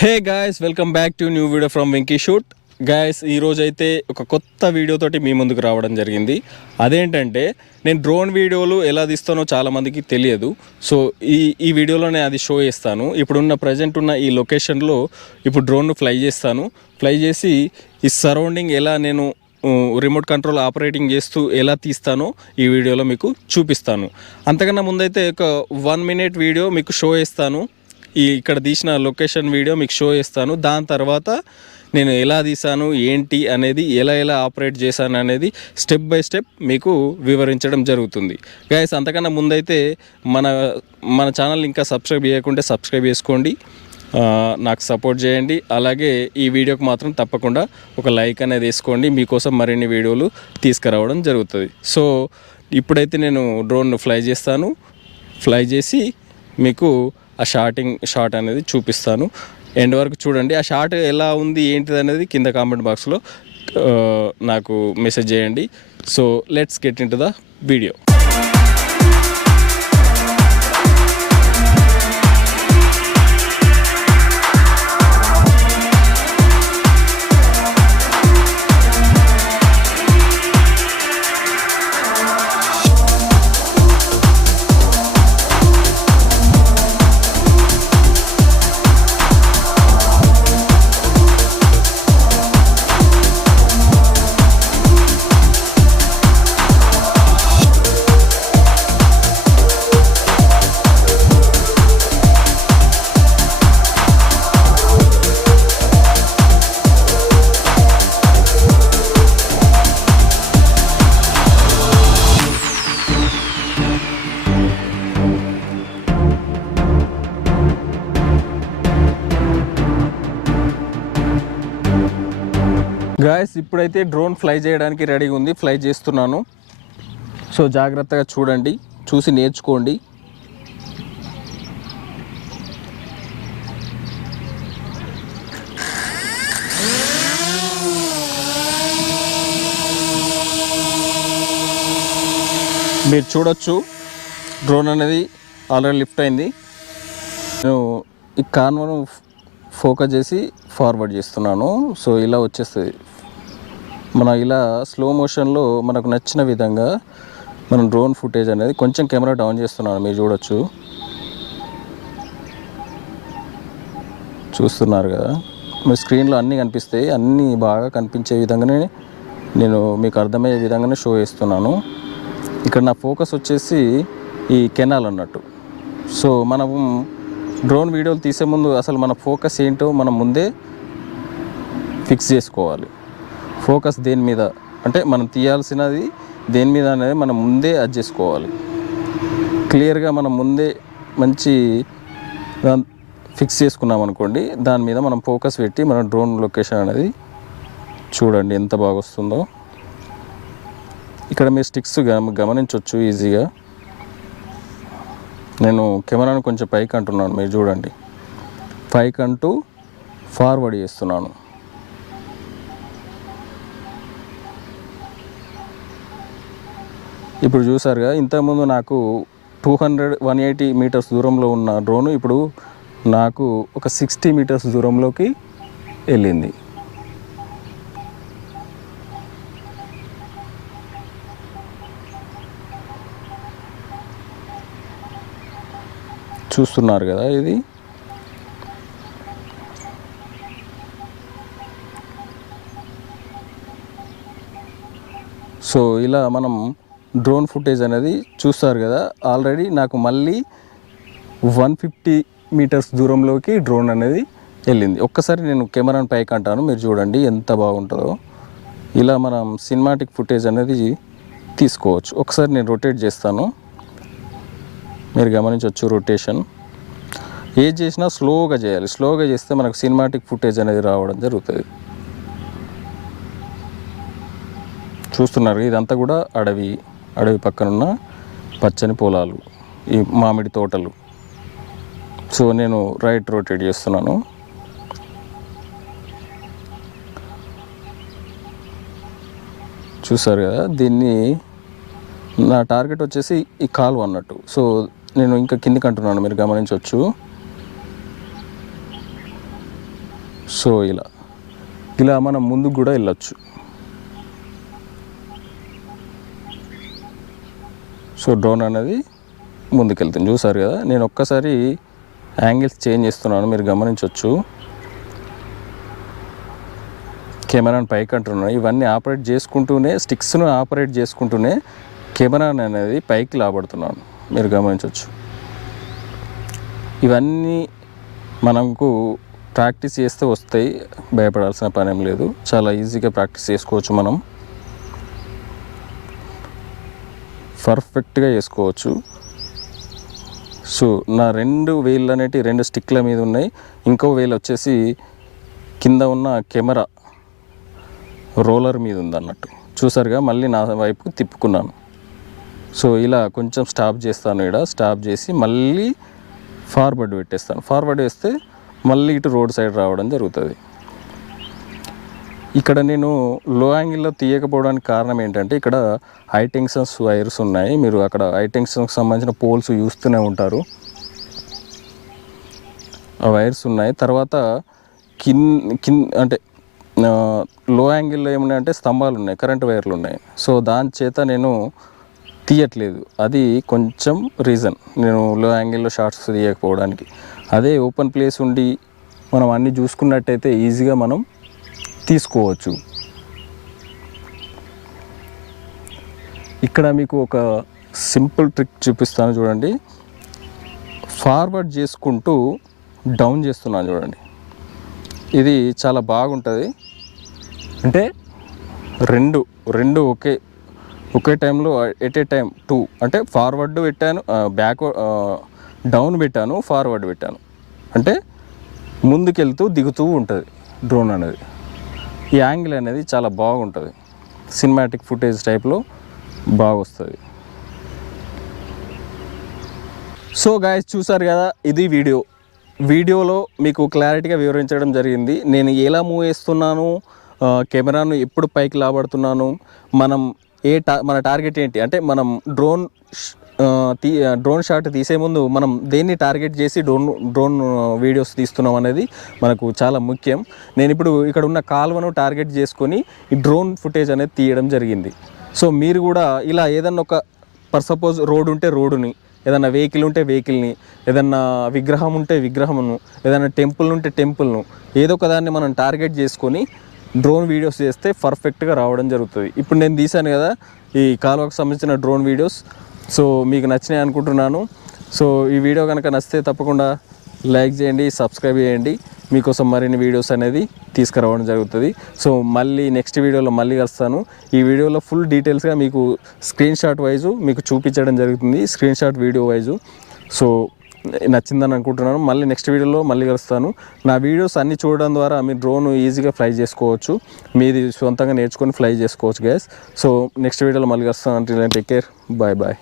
Hey guys, welcome back to new video from Venky shoot. Guys, ఈరోజు అయితే ఒక కొత్త వీడియోతోటి మీ ముందుకు రావడం జరిగింది. అదేంటంటే, నేను డ్రోన్ వీడియోలు ఎలా తీస్తానో చాలామందికి తెలియదు. సో ఈ వీడియోలో నేను అది షో చేస్తాను. ఇప్పుడున్న ప్రజెంట్ ఉన్న ఈ లొకేషన్లో ఇప్పుడు డ్రోన్ను ఫ్లై చేస్తాను. ఫ్లై చేసి ఈ సరౌండింగ్ ఎలా నేను రిమోట్ కంట్రోల్ ఆపరేటింగ్ చేస్తూ ఎలా తీస్తానో ఈ వీడియోలో మీకు చూపిస్తాను. అంతకన్నా ముందైతే ఒక 1 minute వీడియో మీకు షో చేస్తాను. ఇక్కడ తీసిన లొకేషన్ వీడియో మీకు షో చేస్తాను. దాని తర్వాత నేను ఎలా తీసాను ఏంటి అనేది, ఎలా ఆపరేట్ చేశాను అనేది స్టెప్ బై స్టెప్ మీకు వివరించడం జరుగుతుంది. గైస్, అంతకన్నా ముందైతే మన ఛానల్ ఇంకా సబ్స్క్రైబ్ చేయకుంటే సబ్స్క్రైబ్ చేసుకోండి, నాకు సపోర్ట్ చేయండి. అలాగే ఈ వీడియోకి మాత్రం తప్పకుండా ఒక లైక్ అనేది వేసుకోండి. మీకోసం మరిన్ని వీడియోలు తీసుకురావడం జరుగుతుంది. సో ఇప్పుడైతే నేను డ్రోన్ను ఫ్లై చేస్తాను. ఫ్లై చేసి మీకు ఆ షాట్ అనేది చూపిస్తాను. ఎండ్ వరకు చూడండి. ఆ షాట్ ఎలా ఉంది ఏంటిది అనేది కింద కామెంట్ బాక్స్లో నాకు మెసేజ్ చేయండి. So let's get in to the video. Guys, ఇప్పుడైతే డ్రోన్ ఫ్లై చేయడానికి రెడీగా ఉంది. ఫ్లై చేస్తున్నాను. సో జాగ్రత్తగా చూడండి, చూసి నేర్చుకోండి. మీరు చూడొచ్చు, డ్రోన్ అనేది ఆల్రెడీ లిఫ్ట్ అయింది. నేను ఈ కాన్వను ఫోకస్ చేసి ఫార్వర్డ్ చేస్తున్నాను. సో ఇలా వచ్చేస్తుంది. మన ఇలా స్లో మోషన్లో మనకు నచ్చిన విధంగా మనం డ్రోన్ ఫుటేజ్ అనేది కొంచెం కెమెరా డౌన్ చేస్తున్నాను. మీరు చూస్తున్నారు కదా, మీ స్క్రీన్లో అన్నీ కనిపిస్తాయి. అన్నీ బాగా కనిపించే విధంగానే నేను మీకు అర్థమయ్యే విధంగానే షో చేస్తున్నాను. ఇక్కడ నా ఫోకస్ వచ్చేసి ఈ కెనాల్ అన్నట్టు. సో మనం డ్రోన్ వీడియోలు తీసే ముందు అసలు మన ఫోకస్ ఏంటో మనం ముందే ఫిక్స్ చేసుకోవాలి. ఫోకస్ దేని మీద అంటే మనం తీయాల్సినది దేని మీద అనేది మనం ముందే అడ్జస్ట్ చేసుకోవాలి. క్లియర్గా మనం ముందే మంచి ఫిక్స్ చేసుకున్నాం అనుకోండి, దాని మీద మనం ఫోకస్ పెట్టి మన డ్రోన్ లొకేషన్ అనేది చూడండి ఎంత బాగా వస్తుందో. ఇక్కడ మీరు స్టిక్స్ గమనించవచ్చు ఈజీగా. నేను కెమెరాను కొంచెం పైకి అంటున్నాను, మీరు చూడండి. పైకి అంటూ ఫార్వర్డ్ చేస్తున్నాను. ఇప్పుడు చూసారుగా, ఇంతకుముందు నాకు 180 మీటర్స్ దూరంలో ఉన్న డ్రోను ఇప్పుడు నాకు ఒక 60 మీటర్స్ దూరంలోకి వెళ్ళింది. చూస్తున్నారు కదా ఇది. సో ఇలా మనం డ్రోన్ ఫుటేజ్ అనేది చూస్తారు కదా. ఆల్రెడీ నాకు మళ్ళీ 150 మీటర్స్ దూరంలోకి డ్రోన్ అనేది వెళ్ళింది. ఒక్కసారి నేను కెమెరాను పైకి అంటాను, మీరు చూడండి ఎంత బాగుంటుందో. ఇలా మనం సినిమాటిక్ ఫుటేజ్ అనేది తీసుకోవచ్చు. ఒకసారి నేను రొటేట్ చేస్తాను, మీరు గమనించవచ్చు రొటేషన్. ఏది చేసినా స్లోగా చేయాలి. స్లోగా చేస్తే మనకు సినిమాటిక్ ఫుటేజ్ అనేది రావడం జరుగుతుంది. చూస్తున్నారు, ఇదంతా కూడా అడవి పక్కనున్న పచ్చని పొలాలు, ఈ మామిడి తోటలు. సో నేను రైట్ రొటేట్ చేస్తున్నాను. చూసారు కదా, దీన్ని నా టార్గెట్ వచ్చేసి ఈ కాలువ అన్నట్టు. సో నేను ఇంకా కిందికి అంటున్నాను, మీరు గమనించవచ్చు. సో ఇలా మనం ముందుకు కూడా వెళ్ళొచ్చు. సో డ్రోన్ అనేది ముందుకెళ్తుంది. చూసారు కదా, నేను ఒక్కసారి యాంగిల్స్ చేంజ్ చేస్తున్నాను, మీరు గమనించవచ్చు. కెమెరాని పైకి అంటున్నాను. ఇవన్నీ ఆపరేట్ చేసుకుంటూనే, స్టిక్స్ను ఆపరేట్ చేసుకుంటూనే కెమెరాని అనేది పైకి లాబడుతున్నాను, మీరు గమనించవచ్చు. ఇవన్నీ మనకు ప్రాక్టీస్ చేస్తే వస్తాయి, భయపడాల్సిన పని ఏం లేదు. చాలా ఈజీగా ప్రాక్టీస్ చేసుకోవచ్చు, మనం పర్ఫెక్ట్గా చేసుకోవచ్చు. సో నా 2 వేళ్ళు అనేవి 2 స్టిక్ల మీద ఉన్నాయి. ఇంకో వేలు వచ్చేసి కింద ఉన్న కెమెరా రోలర్ మీద ఉంది అన్నట్టు. చూసారుగా, మళ్ళీ నా వైపు తిప్పుకున్నాను. సో ఇలా కొంచెం స్టాప్ చేస్తాను, ఇక్కడ స్టాప్ చేసి మళ్ళీ ఫార్వర్డ్ పెట్టేస్తాను. ఫార్వర్డ్ వేస్తే మళ్ళీ ఇటు రోడ్ సైడ్ రావడం జరుగుతుంది. ఇక్కడ నేను లో యాంగిల్లో తీయకపోవడానికి కారణం ఏంటంటే, ఇక్కడ హై టెన్షన్స్ వైర్స్ ఉన్నాయి. మీరు అక్కడ హై టెన్షన్కి సంబంధించిన పోల్స్ చూస్తూనే ఉంటారు, ఆ వైర్స్ ఉన్నాయి. తర్వాత అంటే లో యాంగిల్లో ఏమున్నాయంటే స్తంభాలు ఉన్నాయి, కరెంట్ వైర్లు ఉన్నాయి. సో దాని చేత నేను తీయట్లేదు, అది కొంచెం రీజన్ నేను లో యాంగిల్లో షార్ట్స్ తీయకపోవడానికి. అదే ఓపెన్ ప్లేస్ ఉండి మనం అన్నీ చూసుకున్నట్టయితే ఈజీగా మనం తీసుకోవచ్చు. ఇక్కడ మీకు ఒక సింపుల్ ట్రిక్ చూపిస్తాను చూడండి. ఫార్వర్డ్ చేసుకుంటూ డౌన్ చేస్తున్నాను చూడండి, ఇది చాలా బాగుంటుంది. అంటే రెండు ఒకే టైంలో ఎట్ ఏ టైం 2, అంటే ఫార్వర్డ్ పెట్టాను, డౌన్ పెట్టాను, ఫార్వర్డ్ పెట్టాను, అంటే ముందుకెళ్తూ దిగుతూ ఉంటుంది డ్రోన్ అనేది. ఈ యాంగిల్ అనేది చాలా బాగుంటుంది, సినిమాటిక్ ఫుటేజ్ టైప్లో బాగా వస్తుంది. సో గాయ్స్, చూసారు కదా, ఇది వీడియోలో మీకు క్లారిటీగా వివరించడం జరిగింది. నేను ఎలా మూవ్ చేస్తున్నాను, కెమెరాను ఎప్పుడు పైకి లాబడుతున్నాను, మన టార్గెట్ ఏంటి, అంటే మనం డ్రోన్ షాట్ తీసే ముందు మనం దేన్ని టార్గెట్ చేసి డ్రోన్ వీడియోస్ తీస్తున్నాం అనేది మనకు చాలా ముఖ్యం. నేను ఇప్పుడు ఇక్కడ ఉన్న కాలువను టార్గెట్ చేసుకొని ఈ డ్రోన్ ఫుటేజ్ అనేది తీయడం జరిగింది. సో మీరు కూడా ఇలా ఏదన్నా సపోజ్ రోడ్ ఉంటే రోడ్డుని, ఏదన్నా వెహికల్ ఉంటే వెహికల్ని, ఏదన్నా విగ్రహం ఉంటే విగ్రహమును, ఏదైనా టెంపుల్ ఉంటే టెంపుల్ను, ఏదో ఒక దాన్ని మనం టార్గెట్ చేసుకొని డ్రోన్ వీడియోస్ చేస్తే పర్ఫెక్ట్గా రావడం జరుగుతుంది. ఇప్పుడు నేను తీశాను కదా ఈ కాలువకు సంబంధించిన డ్రోన్ వీడియోస్. సో మీకు నచ్చినాయి అనుకుంటున్నాను. సో ఈ వీడియో కనుక నచ్చితే తప్పకుండా లైక్ చేయండి, సబ్స్క్రైబ్ చేయండి. మీకోసం మరిన్ని వీడియోస్ అనేది తీసుకురావడం జరుగుతుంది. సో మళ్ళీ నెక్స్ట్ వీడియోలో మళ్ళీ కలుస్తాను. ఈ వీడియోలో ఫుల్ డీటెయిల్స్గా మీకు స్క్రీన్ షాట్ వైజు మీకు చూపించడం జరుగుతుంది, screen shot video wise. So నచ్చిందని అనుకుంటున్నాను. మళ్ళీ నెక్స్ట్ వీడియోలో మళ్ళీ కలుస్తాను. నా వీడియోస్ అన్నీ చూడడం ద్వారా మీరు డ్రోన్ ఈజీగా ఫ్లై చేసుకోవచ్చు, మీది సొంతంగా నేర్చుకొని ఫ్లై చేసుకోవచ్చు గైస్. సో నెక్స్ట్ వీడియోలో మళ్ళీ కలుస్తాను. Take care, bye bye.